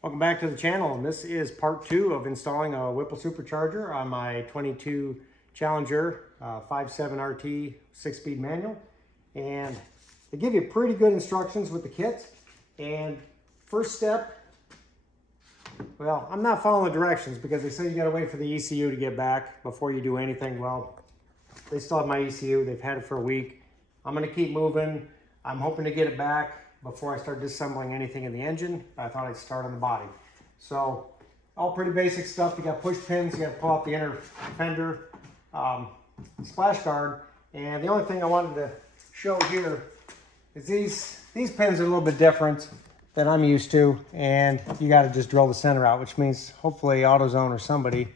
Welcome back to the channel, and this is part 2 of installing a Whipple supercharger on my 22 Challenger 5.7 RT 6-speed manual. And they give you pretty good instructions with the kit. And first step, well, I'm not following the directions because they say you gotta wait for the ECU to get back before you do anything. Well, they still have my ECU, they've had it for a week. I'm gonna keep moving. I'm hoping to get it back before I start disassembling anything in the engine. I thought I'd start on the body. So, all pretty basic stuff. You got push pins, you got to pull out the inner fender, splash guard, and the only thing I wanted to show here is these pins are a little bit different than I'm used to, and you got to just drill the center out, which means hopefully AutoZone or somebody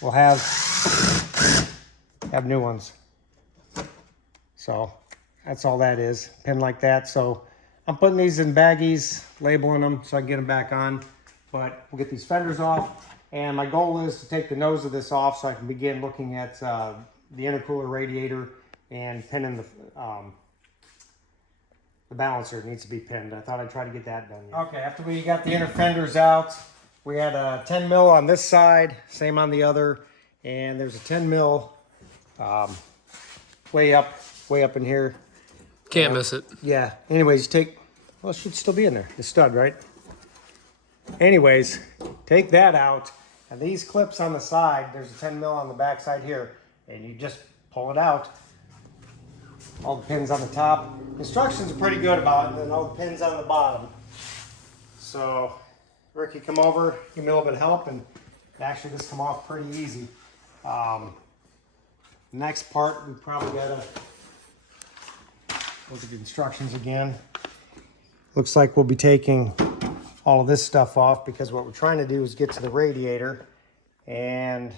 will have new ones. So that's all that is, pin like that. So I'm putting these in baggies, labeling them so I can get them back on. But we'll get these fenders off, and my goal is to take the nose of this off so I can begin looking at the intercooler radiator and pinning the balancer. It needs to be pinned. I thought I'd try to get that done yet. Okay, after we got the inner fenders out, we had a 10 mil on this side, same on the other, and there's a 10 mil way up in here. Can't miss it. Yeah. Anyways, well, it should still be in there. The stud, right? Anyways, take that out. And these clips on the side, there's a 10 mil on the back side here. And you just pull it out. All the pins on the top. Instructions are pretty good about it. And then all the pins on the bottom. So, Ricky, come over. Give me a little bit of help. And actually, this come off pretty easy. Next part, we probably got to look at the instructions again. Looks like we'll be taking all of this stuff off because what we're trying to do is get to the radiator, and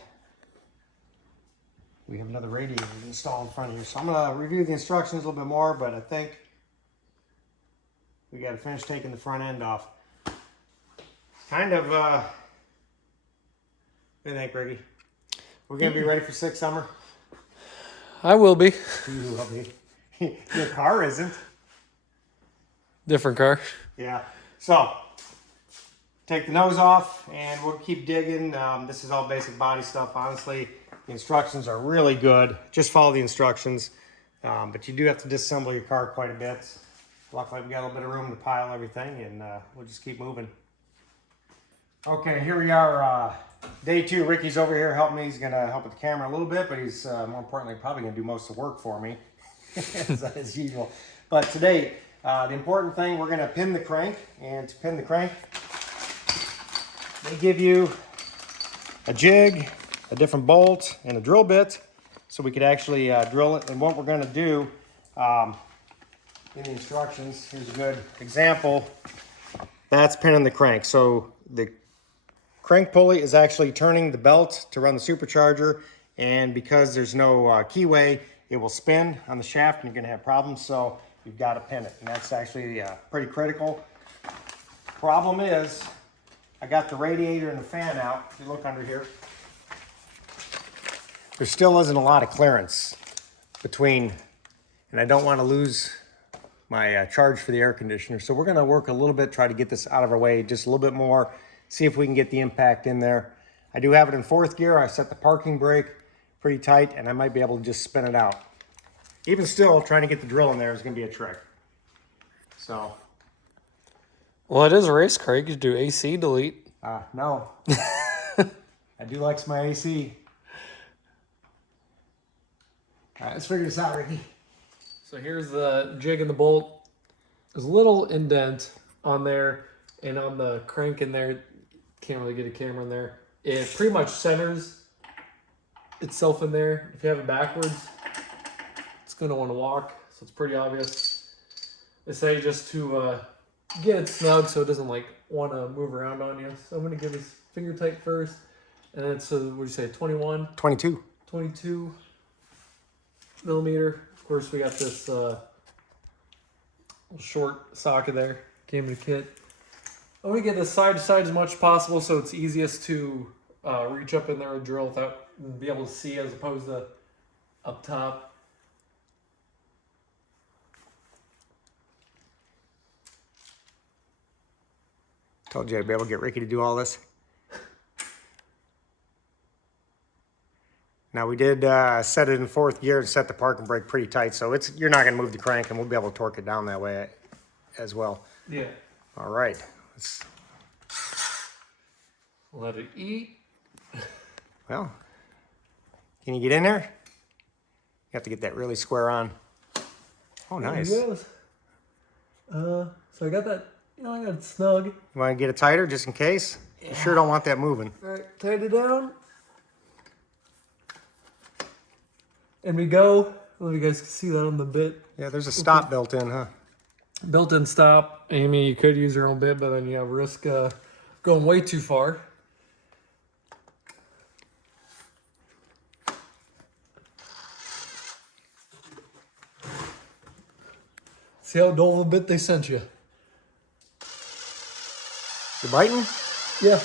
we have another radiator installed in front of you. So I'm going to review the instructions a little bit more, but I think we got to finish taking the front end off. Kind of, what do you think, Ricky? We're going to be ready for sick summer? I will be. You will be. Your car isn't. Different car. Yeah. So, take the nose off and we'll keep digging. This is all basic body stuff. Honestly, the instructions are really good. Just follow the instructions. But you do have to disassemble your car quite a bit. Luckily, we got a little bit of room to pile everything, and we'll just keep moving. Okay, here we are. Day 2. Ricky's over here helping me. He's going to help with the camera a little bit, but he's more importantly probably going to do most of the work for me. as usual. But today, the important thing, we're going to pin the crank. And to pin the crank, they give you a jig, a different bolt, and a drill bit so we could actually drill it. And what we're going to do in the instructions, here's a good example. That's pinning the crank. So the crank pulley is actually turning the belt to run the supercharger, and because there's no keyway, it will spin on the shaft and you're going to have problems, so you've got to pin it, and that's actually pretty critical. Problem is, I got the radiator and the fan out. If you look under here, there still isn't a lot of clearance between, and I don't want to lose my charge for the air conditioner, so we're going to work a little bit, try to get this out of our way just a little bit more, see if we can get the impact in there. I do have it in 4th gear. I set the parking brake pretty tight, and I might be able to just spin it out. Even still, trying to get the drill in there is going to be a trick. So. Well, it is a race car. You could do AC delete. No. I do like my AC. All right, let's figure this out, Ricky. So here's the jig and the bolt. There's a little indent on there, and on the crank in there, can't really get a camera in there. It pretty much centers itself in there. If you have it backwards, it's going to want to walk, so it's pretty obvious. They say just to get it snug so it doesn't like want to move around on you. So I'm going to give this finger tight first, and then it's what do you say, 22 millimeter. Of course, we got this little short socket there, came in the kit. I'm going to get this side to side as much as possible so it's easiest to reach up in there and drill without be able to see, as opposed to up top. Told you I'd be able to get Ricky to do all this. Now we did set it in 4th gear and set the parking brake pretty tight, so you're not gonna move the crank, and we'll be able to torque it down that way as well. Yeah. All right. Let's... Let it eat. Well, can you get in there? You have to get that really square on. Oh, nice. There he goes. So I got that, I got it snug. You want to get it tighter just in case? Yeah. You sure don't want that moving. All right, tighten it down. And we go. I don't know if you guys can see that on the bit. Yeah, there's a stop built in, huh? Built-in stop. Amy, you could use your own bit, but then you have risk going way too far. See how dull of a bit they sent you? You biting? Yeah.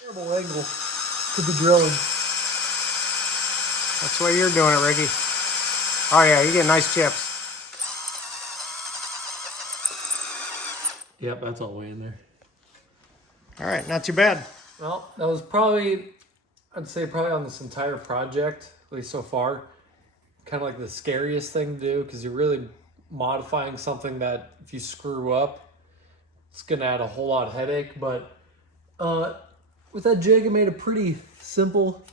Terrible angle to be drilling. That's the way you're doing it, Ricky. Oh yeah, you get nice chips. Yep, that's all the way in there. All right, not too bad. Well, that was probably, I'd say probably on this entire project, at least so far, kind of like the scariest thing to do, because you're really modifying something that if you screw up, it's going to add a whole lot of headache. But with that jig, it made it pretty simple.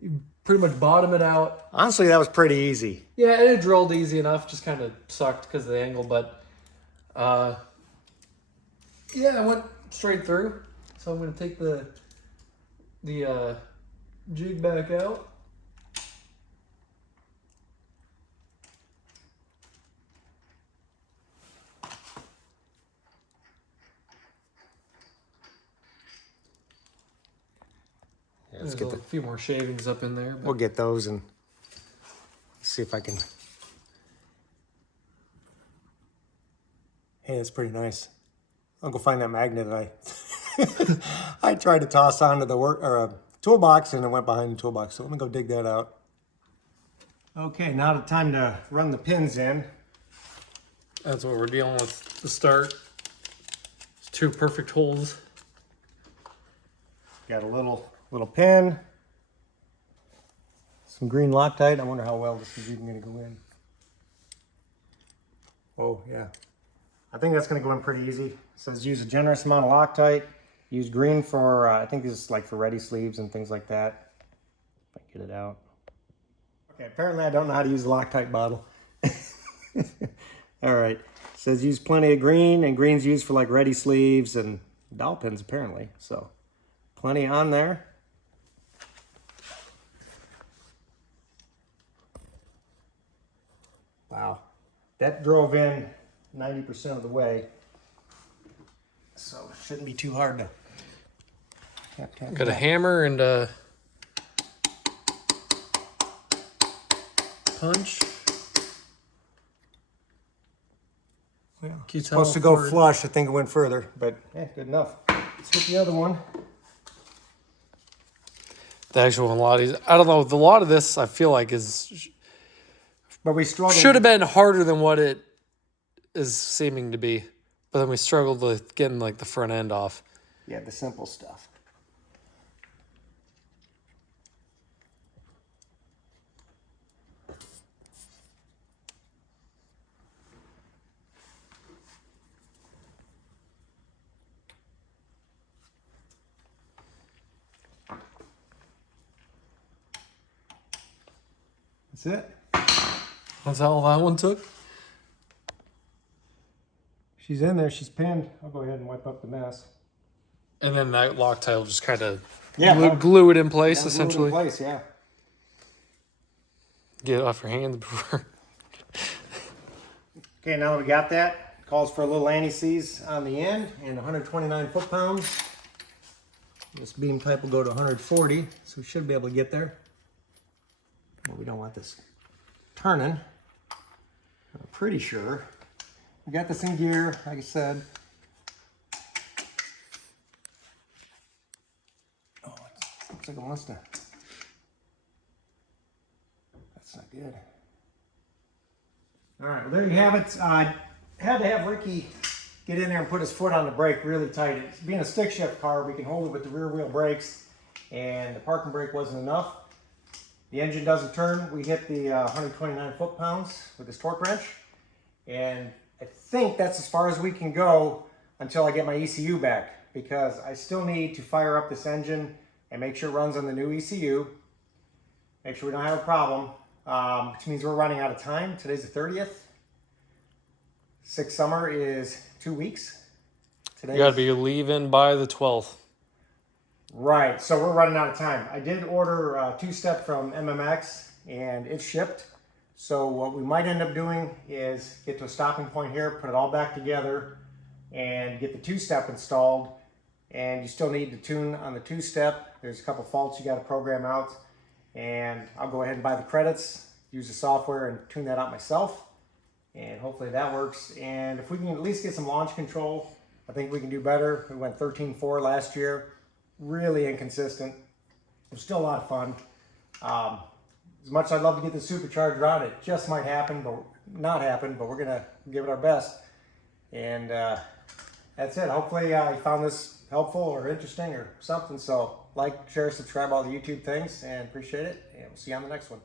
You pretty much bottom it out. Honestly, that was pretty easy. Yeah, and it drilled easy enough, just kind of sucked because of the angle, but yeah, I went straight through. So I'm going to take the jig back out. Yeah, let's There's get a few more shavings up in there. But... We'll get those and see if I can. Hey, that's pretty nice. I'll go find that magnet that I tried to toss onto the toolbox, and it went behind the toolbox. So let me go dig that out. Okay, now the time to run the pins in. That's what we're dealing with to start. It's 2 perfect holes. Got a little pin. Some green Loctite. I wonder how well this is even going to go in. Oh, yeah. I think that's going to go in pretty easy. It says use a generous amount of Loctite. Use green for, I think this is like for ready sleeves and things like that. If I get it out. Okay, apparently I don't know how to use a Loctite bottle. All right. It says use plenty of green, and green's used for like ready sleeves and dowel pins apparently. So plenty on there. Wow. That drove in 90% of the way. So it shouldn't be too hard to tap. Got a hammer and a punch. Yeah. It's supposed to go flush. I think it went further, but yeah, good enough. Let's hit the other one. The actual one, a lot of, I don't know, a lot of this I feel like is, but we struggled. Should have been harder than what it is seeming to be, but then we struggled with getting like the front end off. Yeah, the simple stuff. That's it. That's all that one took? She's in there. She's pinned. I'll go ahead and wipe up the mess. And then that Loctite will just kind of glue it in place, essentially. Glue it in place, yeah. Get it off your hands before. Okay, now that we got that, calls for a little anti-seize on the end and 129 foot-pounds. This beam type will go to 140, so we should be able to get there. Well, we don't want this turning. I'm pretty sure. We got this in gear, like I said. Oh, it looks like it wants to. That's not good. All right, well, there you have it. I had to have Ricky get in there and put his foot on the brake really tight. It's being a stick shift car, we can hold it with the rear wheel brakes, and the parking brake wasn't enough. The engine doesn't turn. We hit the 129 foot-pounds with this torque wrench, and I think that's as far as we can go until I get my ECU back, because I still need to fire up this engine and make sure it runs on the new ECU, make sure we don't have a problem, which means we're running out of time. Today's the 30th. Sixth summer is 2 weeks. You got to be leaving by the 12th. Right, so we're running out of time. I did order a two-step from MMX, and it's shipped. So what we might end up doing is get to a stopping point here, put it all back together, and get the two-step installed. And you still need to tune on the two-step. There's a couple faults you got to program out. And I'll go ahead and buy the credits, use the software, and tune that out myself. And hopefully that works. And if we can at least get some launch control, I think we can do better. We went 13.4 last year. Really inconsistent. It was still a lot of fun. As much as I'd love to get the supercharger on, it just might happen, but not happen, but we're gonna give it our best. And that's it. Hopefully you found this helpful or interesting or something. So like, share, subscribe, all the YouTube things, and appreciate it. And we'll see you on the next one.